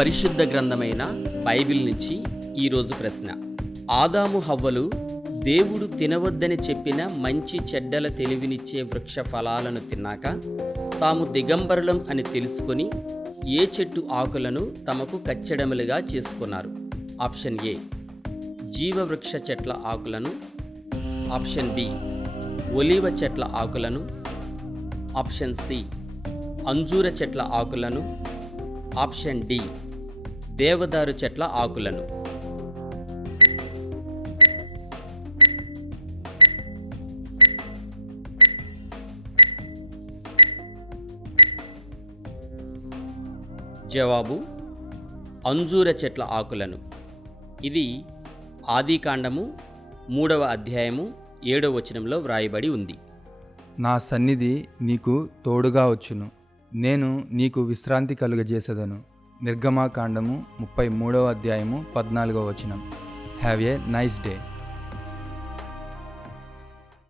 పరిశుద్ధ గ్రంథమైన బైబిల్ నుంచి ఈరోజు ప్రశ్న. ఆదాము హవ్వలు దేవుడు తినవద్దని చెప్పిన మంచి చెడ్డల తెలివినిచ్చే వృక్ష ఫలాలను తిన్నాక తాము దిగంబరులం అని తెలుసుకొని ఏ చెట్టు ఆకులను తమకు కచ్చడములుగా చేసుకున్నారు? ఆప్షన్ ఏ జీవవృక్ష చెట్ల ఆకులను. ఆప్షన్ బి ఒలివ చెట్ల ఆకులను. ఆప్షన్ సి అంజూర చెట్ల ఆకులను. ఆప్షన్ డి దేవదారు చెట్ల ఆకులను. జవాబు అంజూర చెట్ల ఆకులను. ఇది ఆదికాండము మూడవ అధ్యాయము ఏడవ వచనంలో వ్రాయబడి ఉంది. నా సన్నిధి నీకు తోడుగా వచ్చును. నేను నీకు విశ్రాంతి కలుగజేసేదను. నిర్గమాకాండము ముప్పై మూడవ అధ్యాయము పద్నాలుగవ వచనం. Have a nice day